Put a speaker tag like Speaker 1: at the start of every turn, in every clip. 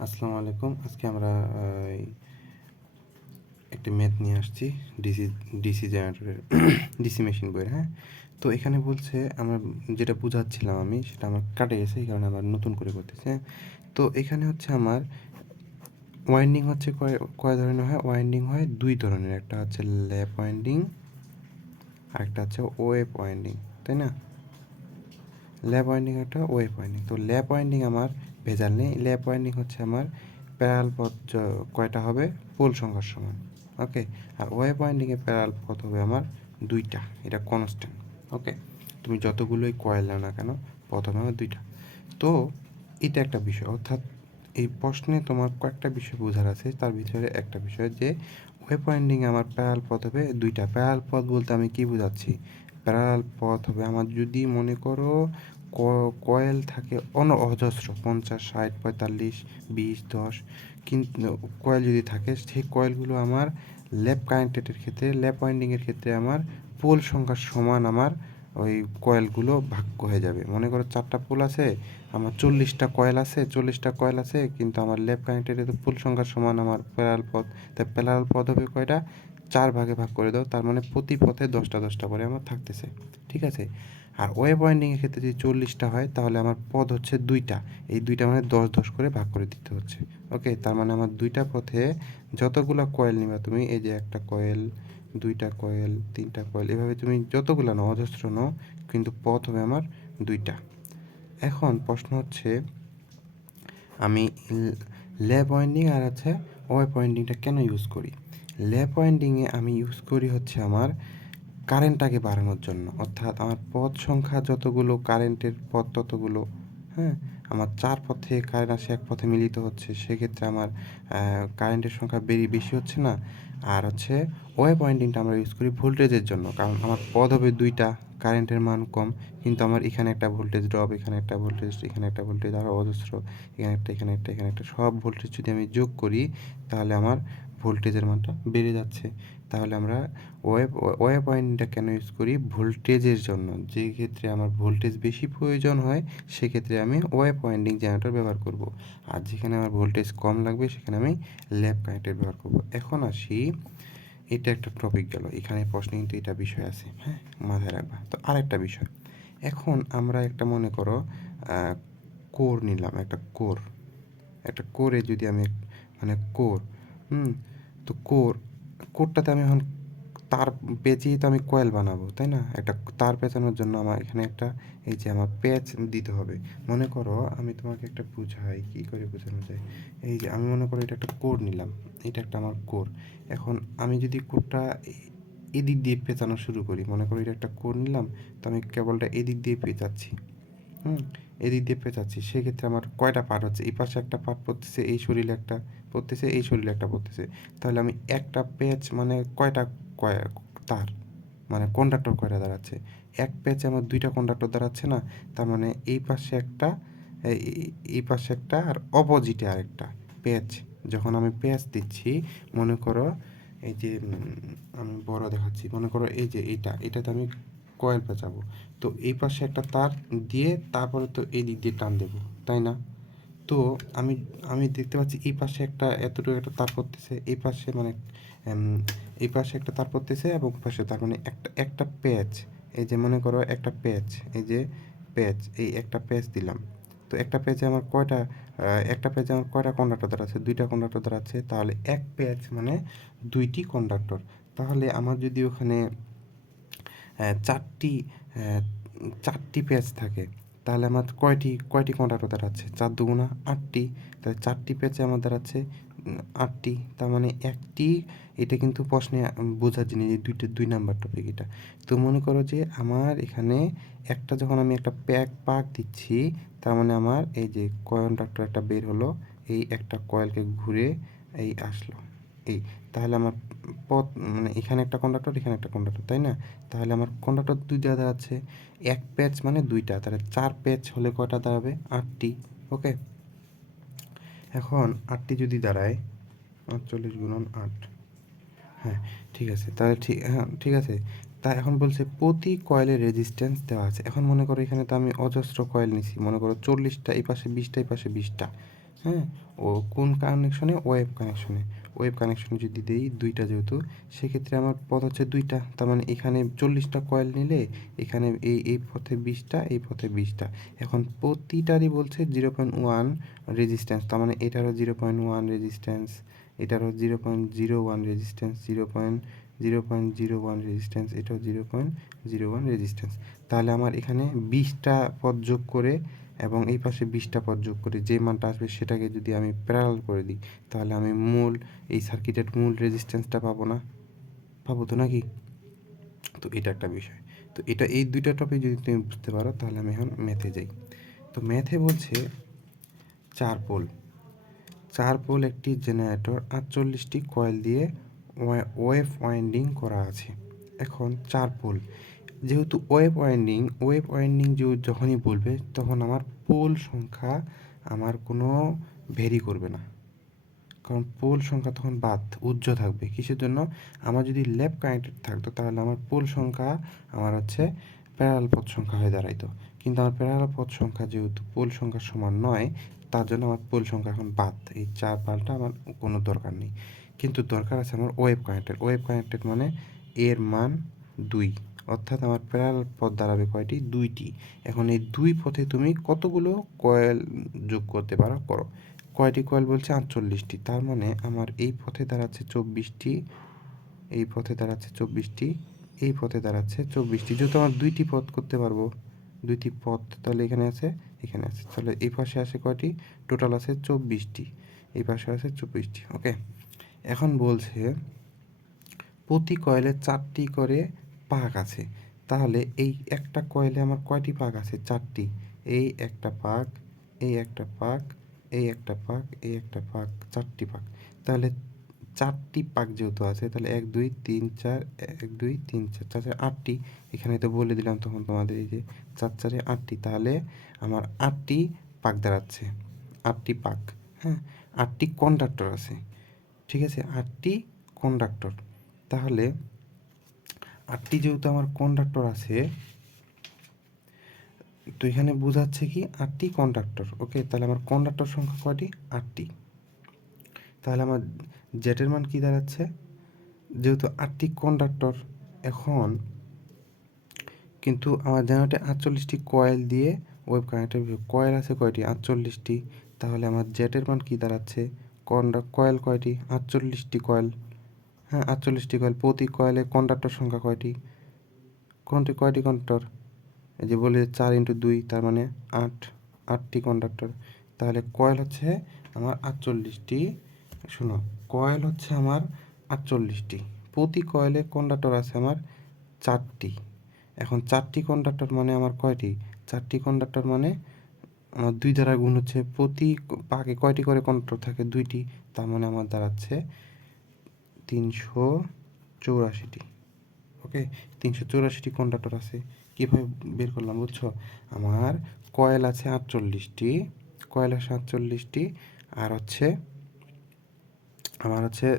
Speaker 1: আসসালামু আলাইকুম। আজকে আমরা একটি ম্যাথ নিয়ে আসছি, ডিসি ডিসি জেনারেটরের, ডিসি মেশিন বইয়ের হ্যাঁ? তো এখানে বলছে, আমার যেটা বোঝাচ্ছিলাম আমি, সেটা আমার কাটে গেছে, এই কারণে আবার নতুন করে করতেছি হ্যাঁ? তো এখানে হচ্ছে আমার ওয়াইন্ডিং হচ্ছে কয় কয় ধরনের হয়? ওয়াইন্ডিং হয় দুই ধরনের, একটা হচ্ছে ল্যাপ ওয়াইন্ডিং আর একটা হচ্ছে ওয়েব ওয়াইন্ডিং তাই না? ল্যাপ ওয়াইন্ডিং একটা ওয়েব ওয়াইন্ডিং তো ল্যাপ ওয়াইন্ডিং আমার ভেজাল নেই। ল্যাপ ওয়াইন্ডিং হচ্ছে আমার প্যারাল পথ কয়টা হবে? পোল সংখ্যার সমান। ওকে আর ওয়েব ওয়াইন্ডিংয়ে প্যারাল পথ হবে আমার দুইটা। এটা কনস্ট্যান্ট ওকে তুমি যতগুলোই কয়েল নাও না কেন পথ হবে দুইটা। তো এটা একটা বিষয়। অর্থাৎ এই প্রশ্নে তোমার কয়েকটা বিষয় বোঝার আছে। তার ভিতরে একটা বিষয় যে ওয়েব ওয়াইন্ডিংয়ে আমার প্যারাল পথ হবে দুইটা। প্যারাল পথ বলতে আমি কি বোঝাচ্ছি? প্যারাল পথ হবে আমার যদি মনে করো কয়েল থাকে অন অজস্র, পঞ্চাশ, ষাট, পঁয়তাল্লিশ, বিশ, দশ। কিন্তু কয়েল যদি থাকে, সেই কয়েলগুলো আমার ল্যাপ কানেক্টেডের ক্ষেত্রে, ল্যাপ ওয়াইন্ডিংয়ের ক্ষেত্রে আমার পোল সংখ্যার সমান আমার ওই কয়েলগুলো ভাগ হয়ে যাবে। মনে করো চারটা পোল আছে, আমার চল্লিশটা কয়েল আছে, চল্লিশটা কয়েল আছে, কিন্তু আমার ল্যাপ কানেক্টেডে তো পোল সংখ্যার সমান আমার প্যারাল পথ। তাই প্যারাল পথ হবে কয়টা? চার ভাগে ভাগ করে দাও, তার মানে প্রতি পথে দশটা দশটা করে আমার থাকতেছে। ঠিক আছে? আর ওয়েব ওয়াইন্ডিংয়ের ক্ষেত্রে যদি চল্লিশটা হয়, তাহলে আমার পথ হচ্ছে দুইটা। এই দুইটা মানে দশ দশ করে ভাগ করে দিতে হচ্ছে। ওকে, তার মানে আমার দুইটা পথে যতগুলো কয়েল নিবা তুমি, এই যে একটা কয়েল দুইটা কয়েল তিনটা কয়েল এভাবে তুমি যতগুলো নাও, অজস্র নাও, কিন্তু পথ হবে আমার দুইটা। এখন প্রশ্ন হচ্ছে, আমি ল্যাব ওয়াইন্ডিং আর আছে ওয়েব ওয়াইন্ডিংটা কেন ইউজ করি? ল্যাব ওয়াইন্ডিংয়ে আমি ইউজ করি হচ্ছে আমার কারেন্টটাকে বাড়ানোর জন্য। অর্থাৎ আমার পথ সংখ্যা যতগুলো কারেন্টের পথ ততগুলো হ্যাঁ? আমার চার পথে কারেন্ট আসে, এক পথে মিলিত হচ্ছে। সেক্ষেত্রে আমার কারেন্টের সংখ্যা বেরি, বেশি হচ্ছে না। আর হচ্ছে, ওয়ে পয়েন্টিংটা আমরা ইউজ করি ভোল্টেজের জন্য। কারণ আমার পদ হবে দুইটা কারেন্টের মান কম, কিন্তু আমার এখানে একটা ভোল্টেজ ড্রপ এখানে একটা ভোল্টেজ, এখানে একটা ভোল্টেজ আরও অজস্র, এখানে একটা এখানে একটা এখানে একটা। সব ভোল্টেজ যদি আমি যোগ করি, তাহলে আমার ভোল্টেজের মানটা বেড়ে যাচ্ছে। তাহলে আমরা ওয়েব ওয়েব ওয়াইন্ডিংটা কেন ইউজ করি? ভোল্টেজের জন্য। যে ক্ষেত্রে আমার ভোল্টেজ বেশি প্রয়োজন হয়, সেক্ষেত্রে আমি ওয়েব পয়েন্টিং জেনারেটর ব্যবহার করব। আর যেখানে আমার ভোল্টেজ কম লাগবে, সেখানে আমি ল্যাব কানেক্টেড ব্যবহার করব। এখন আসি, এটা একটা টপিক গেল। এখানে প্রশ্নে কিন্তু এটা বিষয় আছে হ্যাঁ? মাথায় রাখবা। তো আরেকটা বিষয়। এখন আমরা একটা মনে করো কোর নিলাম, একটা কোর একটা কোরে যদি আমি মানে কোর হুম? তো কোর কোরটাতে আমি এখন তার পেঁচিয়ে তো আমি কয়েল বানাবো, তাই না? একটা তার পেঁচানোর জন্য আমার এখানে একটা, এই যে আমার প্যাচ দিতে হবে। মনে করো আমি তোমাকে একটা বুঝাই, কী করে বোঝানো যায়? এই যে আমি মনে করো এটা একটা কোর নিলাম, এটা একটা আমার কোর। এখন আমি যদি কোরটা এদিক দিয়ে পেঁচানো শুরু করি, মনে করো এটা একটা কোর নিলাম, তো আমি কেবলটা এদিক দিয়ে পেঁচাচ্ছি। হুম, এদিক দিয়ে পেঁচাচ্ছি, সেক্ষেত্রে আমার কয়টা পার্ট হচ্ছে? এই পাশে একটা পার্ট পড়তেছে, এই শরীরে একটা পড়তেছে, এই শরীরে একটা পড়তেছে। তাহলে আমি একটা প্যাচ মানে কয়টা কয়, তার? মানে কন্ডাক্টর কয়টা দাঁড়াচ্ছে? এক প্যাচে আমার দুইটা কন্ডাক্টর দাঁড়াচ্ছে না? তার মানে এই পাশে একটা, এই- পাশে একটা আর অপোজিটে আরেকটা প্যাচ যখন আমি প্যাচ দিচ্ছি, মনে করো এই যে আমি বড় দেখাচ্ছি, মনে করো এই যে এইটা, এটাতে আমি কয়েল পেঁচাবো। তো এই পাশে একটা তার দিয়ে তারপরে তো এই দিক দিয়ে টান দেবো, তাই না? তো আমি আমি দেখতে পাচ্ছি এই পাশে একটা, এতটুকু একটা তার পড়তেছে। এই পাশে মানে এই পাশে একটা তার পড়তেছে এবং পাশে তার মানে একটা একটা প্যাচ। এই যে মনে করো একটা প্যাচ, এই যে প্যাচ, এই একটা প্যাচ দিলাম। তো একটা প্যাচে আমার কয়টা একটা প্যাচে আমার কয়টা কন্ডাক্টর আছে? দুইটা কন্ডাক্টর আছে। তাহলে এক প্যাচ মানে দুইটি কন্ডাক্টর তাহলে আমার যদি ওখানে চারটি চারটি পেজ থাকে তাহলে আমার কয়টি কয়টি কন্ডাক্টর দাঁড়াচ্ছে চার দুগুণা আটটি, তাহলে চারটি পেজে আমার দাঁড়াচ্ছে আটটি। তার মানে একটি, এটা কিন্তু প্রশ্নে বোঝার জিনিস দুইটা, দুই নাম্বার টপিক এটা। তো মনে করো যে আমার এখানে একটা যখন আমি একটা প্যাক পাক দিচ্ছি, তার মানে আমার এই যে কন্ডাক্টর একটা বের হলো, এই একটা কয়েলকে ঘুরে এই আসলো। এই তাহলে আমার পথ মানে এখানে একটা কন্ডাক্টর এখানে একটা কন্ডাক্টর তাই না? তাহলে আমার কন্ডাক্টর দুইটা দাঁড়াচ্ছে এক প্যাচ মানে দুইটা, তাহলে চার প্যাচ হলে কয়টা দাঁড়াবে? আটটি ওকে এখন আটটি যদি দাঁড়ায়, আটচল্লিশ গুণন আট হ্যাঁ ঠিক আছে, তাহলে ঠিক হ্যাঁ ঠিক আছে, তা এখন বলছে প্রতি কয়েলের রেজিস্ট্যান্স দেওয়া আছে, এখন মনে করো এখানে তো আমি অজস্র কয়েল নিছি, মনে করো চল্লিশটা, এই পাশে বিশটা, এই পাশে বিশটা হ্যাঁ ও কোন কানেকশনে ওয়েব কানেকশনে ওয়েব কানেকশন যদি দেই দুইটা যেহেতু, সেক্ষেত্রে আমার পথ হচ্ছে দুইটা। তার মানে এখানে চল্লিশটা কয়েল নিলে এখানে এই এই পথে বিশটা, এই পথে বিশটা। এখন প্রতিটারই বলছে জিরো পয়েন্ট ওয়ান রেজিস্ট্যান্স তার মানে এটারও জিরো পয়েন্ট ওয়ান রেজিস্ট্যান্স এটারও zero point zero one resistance zero point zero point zero one resistance এটাও zero point zero one resistance তাহলে আমার এখানে বিশটা পথ যোগ করে এবং এই পাশে বিশটা পদ যোগ করে যে মানটা আসবে সেটাকে যদি আমি প্যারাল করে দিই, তাহলে আমি মূল এই সার্কিটের মূল রেজিস্ট্যান্সটা পাবো না। পাবো তো নাকি? তো এটা একটা বিষয়। তো এটা এই দুইটা টপিক যদি তুমি বুঝতে পারো, তাহলে আমি এখন ম্যাথে যাই। তো ম্যাথে বলছে চার পোল চার পোল একটি জেনারেটর আটচল্লিশটি কয়েল দিয়ে ওয়েভ ওয়াইন্ডিং করা আছে। এখন চার পোল যেহেতু ওয়েব ওয়াইন্ডিং ওয়েব ওয়াইন্ডিং যখনই বলবে, তখন আমার পোল সংখ্যা আমার কোনো ভেরি করবে না। কারণ পোল সংখ্যা তখন বাদ, উজ্জ্ব থাকবে। কিসের জন্য? আমার যদি ল্যাব কানেক্টেড থাকতো, তাহলে আমার পোল সংখ্যা আমার হচ্ছে প্যারাল পথ সংখ্যা হয়ে দাঁড়াইতো। কিন্তু আমার প্যারাল পথ সংখ্যা যেহেতু পোল সংখ্যা সমান নয়, তার জন্য আমার পোল সংখ্যা এখন বাদ। এই চার পালটা আমার কোনো দরকার নেই। কিন্তু দরকার আছে আমার ওয়েব কানেক্টেড ওয়েব কানেক্টেড মানে এর মান দুই। অর্থাৎ আমার প্যারাল পথ দাঁড়াবে কয়টি? দুইটি। এখন এই দুই পথে তুমি কতগুলো কয়েল যোগ করতে পারো? করো। কয়টি কয়েল বলছে? আটচল্লিশটি। তার মানে আমার এই পথে দাঁড়াচ্ছে চব্বিশটি, এই পথে দাঁড়াচ্ছে চব্বিশটি, এই পথে দাঁড়াচ্ছে চব্বিশটি। যেহেতু আমার দুইটি পথ করতে পারব, দুইটি পথ তাহলে এখানে আছে এখানে আছে। তাহলে এই পাশে আছে কয়টি? টোটাল আছে চব্বিশটি। এই পাশে আছে চব্বিশটি। ওকে? এখন বলছে, প্রতি কয়েলে চারটি করে পাক আছে। তাহলে এই একটা কয়েলে আমার কয়টি পাক আছে? চারটি। এই একটা পাক, এই একটা পাক, এই একটা পাক, এই একটা পাক, চারটি পাক। তাহলে চারটি পাক যেহেতু আছে, তাহলে এক, দুই, তিন, চার, এক, দুই, তিন, চার চার চার, আটটি। এখানে তো বলে দিলাম তখন তোমাদের এই যে চার, চারে আটটি। তাহলে আমার আটটি পাক দাঁড়াচ্ছে। আটটি পাক হ্যাঁ? আটটি কন্ডাক্টর আছে। ঠিক আছে? আটটি কন্ডাক্টর তাহলে আটটি যেহেতু আমার কন্ডাক্টর আছে, তো এখানে বোঝাচ্ছে কি আটটি কন্ডাক্টর ওকে তাহলে আমার কন্ডাক্টর সংখ্যা কয়টি? আটটি। তাহলে আমার জেটের মান কি দাঁড়াচ্ছে? যেহেতু আটটি কন্ডাক্টর এখন, কিন্তু আমার জেনারেটে আটচল্লিশটি কয়েল দিয়ে ওয়েব কানেক্টর কয়েল আছে কয়টি? আটচল্লিশটি। তাহলে আমার জেটের মান কি দাঁড়াচ্ছে? কন্ডা কয়েল কয়টি? আটচল্লিশটি কয়েল হ্যাঁ আটচল্লিশটি কয়েল। প্রতি কয়েলে কন্ডাক্টর সংখ্যা কয়টি? কোনটি, কয়টি কন্ডাক্টর এই যে বলে চার ইন্টু দুই, তার মানে আট, আটটি কন্ডাক্টর তাহলে কয়েল হচ্ছে আমার আটচল্লিশটি, শোনো, কয়েল হচ্ছে আমার আটচল্লিশটি। প্রতি কয়েলে কন্ডাক্টর আছে আমার চারটি। এখন চারটি কন্ডাক্টর মানে আমার কয়টি? চারটি কন্ডাক্টর মানে আমার দুই দ্বারা গুণ হচ্ছে প্রতি পাকে কয়টি করে কন্ডাক্টর থাকে? দুইটি, তার মানে আমার দাঁড়াচ্ছে তিনশো চৌরাশিটি। ওকে? তিনশো চৌরাশিটি কন্ডাক্টর আছে। কীভাবে বের করলাম, বুঝছ? আমার কয়েল আছে আটচল্লিশটি। কয়েল আছে আটচল্লিশটি। আর হচ্ছে, আমার হচ্ছে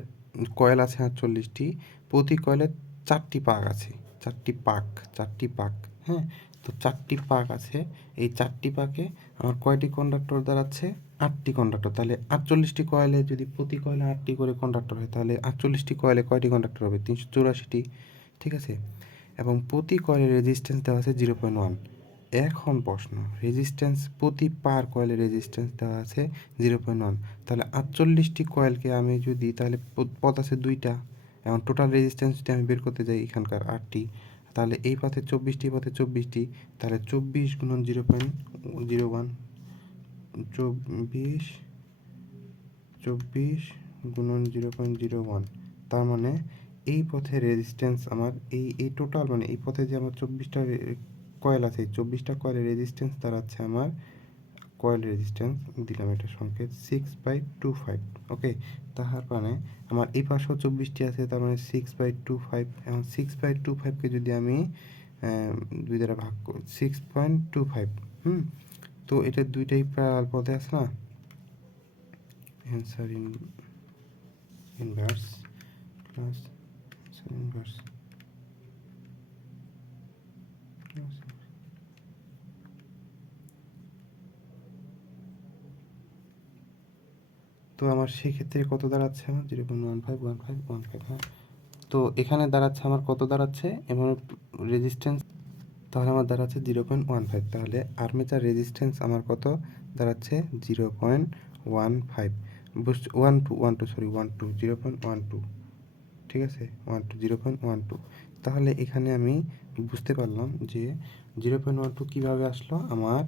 Speaker 1: কয়েল আছে আটচল্লিশটি। প্রতি কয়েলে চারটি পাক আছে। চারটি পাক চারটি পাক হ্যাঁ? তো চারটি পাক আছে। এই চারটি পাকে আমার কয়টি কন্ডাক্টর দাঁড়াচ্ছে? আটটি কন্ডাক্টর তাহলে আটচল্লিশটি কয়েলে যদি প্রতি কয়েলে আটটি করে কন্ডাক্টর হয়, তাহলে আটচল্লিশটি কয়েলে কয়টি কন্ডাক্টর হবে? তিনশো চৌরাশিটি, ঠিক আছে? এবং প্রতি কয়েলের রেজিস্ট্যান্স দেওয়া আছে জিরো পয়েন্ট ওয়ান এখন প্রশ্ন রেজিস্ট্যান্স প্রতি পার কয়েলের রেজিস্ট্যান্স দেওয়া আছে জিরো পয়েন্ট ওয়ান তাহলে আটচল্লিশটি কয়েলকে আমি যদি, তাহলে পথ আছে দুইটা। এবং টোটাল রেজিস্ট্যান্স যদি আমি বের করতে যাই এখানকার আটটি, তাহলে এই পথে চব্বিশটি পথে চব্বিশটি, তাহলে চব্বিশ গুণন জিরো পয়েন্ট জিরো ওয়ান চব্বিশ চব্বিশ গুণন জিরো পয়েন্ট জিরো ওয়ান। তার মানে এই পথে রেজিস্ট্যান্স আমার, এই এই টোটাল মানে এই পথে যে আমার চব্বিশটা কয়েল আছে চব্বিশটা কয়েলের রেজিস্ট্যান্স দাঁড়াচ্ছে আমার কয়েল রেজিস্ট্যান্স দিলাম এটা সংকেত six by two five okay তাহার মানে আমার এই পাশেও চব্বিশটি আছে, তার মানে সিক্স বাই টু ফাইভ এখন সিক্স বাই টু ফাইভকে যদি আমি দুই দ্বারা ভাগ করি six point two five hmm? তো এটা দুইটাই প্যারাল পদে আছে না answer in inverse plus inverse তো আমার সেক্ষেত্রে কত দাঁড়াচ্ছে আমার zero point one five one five one five হ্যাঁ তো এখানে দাঁড়াচ্ছে আমার কত দাঁড়াচ্ছে এবং রেজিস্ট্যান্স তাহলে আমার দাঁড়াচ্ছে জিরো পয়েন্ট ওয়ান ফাইভ। তাহলে আর্মেচার রেজিস্ট্যান্স আমার কত? দাঁড়াচ্ছে zero point one five. One two one two sorry one two, zero point one two. ঠিক আছে? One two, zero point one two. তাহলে এখানে আমি বুঝতে পারলাম যে জিরো পয়েন্ট ওয়ান টু কীভাবে আসলো? আমার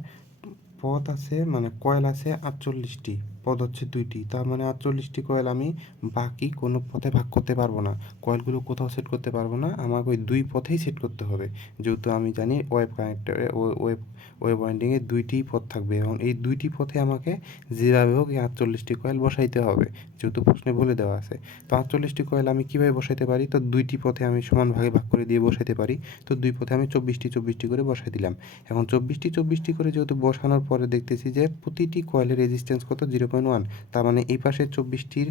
Speaker 1: পথ আছে মানে কয়েল আছে আটচল্লিশটি। পদ হচ্ছে দুইটি। তার মানে আটচল্লিশটি কয়েল আমি বাকি কোনো পথে ভাগ করতে পারব না। কয়েলগুলো কোথাও সেট করতে পারব না। আমাকে ওই দুই পথেই সেট করতে হবে। যেহেতু আমি জানি ওয়েব কানেক্টরে ওয়েব ওয়েব ওয়াইন্ডিংয়ে দুইটি পথ থাকবে। এবং এই দুইটি পথে আমাকে যেভাবে হোক এই আটচল্লিশটি কয়েল বসাইতে হবে। যেহেতু প্রশ্নে বলে দেওয়া আছে। তো আটচল্লিশটি কয়েল আমি কীভাবে বসাইতে পারি? তো দুইটি পথে আমি সমান ভাগে ভাগ করে দিয়ে বসাইতে পারি। তো দুই পথে আমি চব্বিশটি চব্বিশটি করে বসাই দিলাম। এখন চব্বিশটি চব্বিশটি করে যেহেতু বসানোর পরে দেখতেছি যে প্রতিটি কয়েলের রেজিস্ট্যান্স কত? জিরো পয়েন্ট ওয়ান, তার মানে এই পাশে চব্বিশটির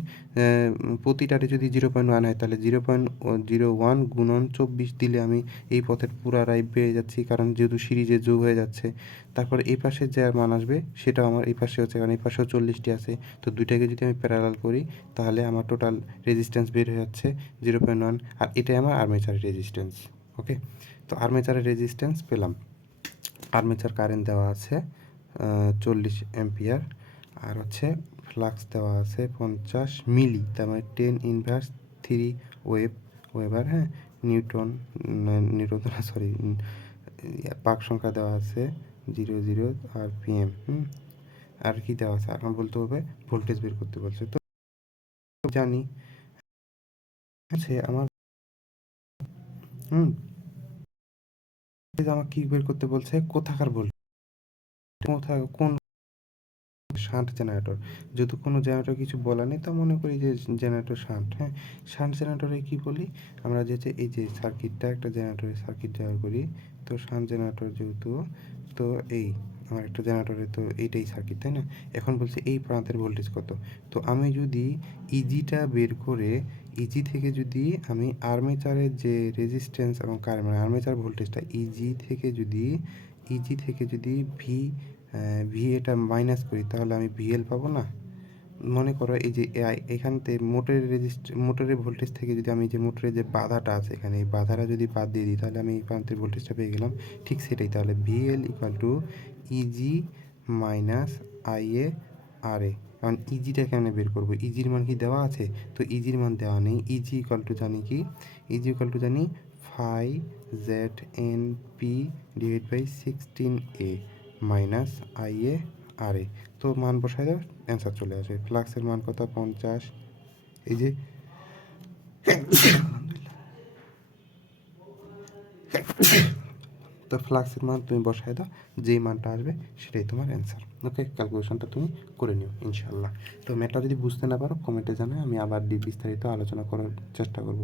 Speaker 1: প্রতিটারে যদি জিরো পয়েন্ট ওয়ান হয়, তাহলে জিরো পয়েন্ট জিরো ওয়ান গুণন চব্বিশ দিলে আমি এই পথের পুরারাই পেয়ে যাচ্ছি, কারণ যেহেতু সিরিজে যোগ হয়ে যাচ্ছে। তারপর এই পাশে যে মান আসবে, সেটাও আমার এই পাশে হচ্ছে, কারণ এই পাশেও চল্লিশটি আছে। তো দুইটাকে যদি আমি প্যারালাল করি, তাহলে আমার টোটাল রেজিস্ট্যান্স বের হয়ে যাচ্ছে জিরো পয়েন্ট ওয়ান, আর এটাই আমার আর্মেচারের রেজিস্ট্যান্স ওকে তো আর্মেচারের রেজিস্ট্যান্স পেলাম। আর্মেচার কারেন্ট দেওয়া আছে চল্লিশ এম্পিয়ার আর হচ্ছে ফ্লাক্স দেওয়া আছে পঞ্চাশ মিলি তার মানে ten inverse three wave weber হ্যাঁ? নিউটন নিউটন সরি পাক সংখ্যা দেওয়া আছে জিরো জিরো আর পিএম হুম? আর কি দেওয়া আছে? এখন বলতে হবে ভোল্টেজ বের করতে বলছে। তো জানি। আছে আমার, হুম? আমার কি বের করতে বলছে? কোথাকার ভোল্টেজ কোথায়, কোন শান্ট জেনারেটর। যেহেতু কোনো জেনারেটর কিছু বলা নেই, তো মনে করি যে জেনারেটর শান্ট হ্যাঁ? শান্ট জেনারেটরে কী বলি? আমরা যে এই যে সার্কিটটা, একটা জেনারেটরের সার্কিট ব্যবহার করি, তো শান্ট জেনারেটর যেহেতু, তো এই, আমার একটা জেনারেটরে তো এইটাই সার্কিট, তাই না? এখন বলছে এই প্রান্তের ভোল্টেজ কত? তো আমি যদি ইজিটা বের করে, ইজি থেকে যদি আমি আর্মেচারের যে রেজিস্ট্যান্স এবং কারেন্ট মানে আর্মেচার ভোল্টেজটা, ইজি থেকে যদি, ইজি থেকে যদি ভি ভি এটা মাইনাস করি, তাহলে আমি ভিএল পাবো না? মনে করো এই যে এখানতে মোটরের রেজিস্ট মোটরের ভোল্টেজ থেকে যদি আমি যে মোটরের যে বাধাটা আছে এখানে, এই বাধাটা যদি বাদ দিয়ে দিই, তাহলে আমি এই প্রান্তের ভোল্টেজটা পেয়ে গেলাম। ঠিক সেটাই, তাহলে VL equal to EG minus I A R A কারণ ইজিটা কেমনে বের করব। ইজির মান কি দেওয়া আছে? তো ইজির মান দেওয়া নেই। ইজি ইকুয়াল টু জানি কি? ইজি ইকুয়াল টু জানি phi Z N P divide by sixteen A minus I A R A তো মান বসায় দাও অ্যান্সার চলে আসে। ফ্লাক্সের মান কত? পঞ্চাশ। এই যে তো ফ্লাক্সের মান তুমি বসায় দাও। যেই মানটা আসবে সেটাই তোমার অ্যান্সার। ওকে, ক্যালকুলেশনটা তুমি করে নিও ইনশাল্লাহ তো ম্যাটটা যদি বুঝতে না পারো, কমেন্টে জানায়, আমি আবার বিস্তারিত আলোচনা করার চেষ্টা করব।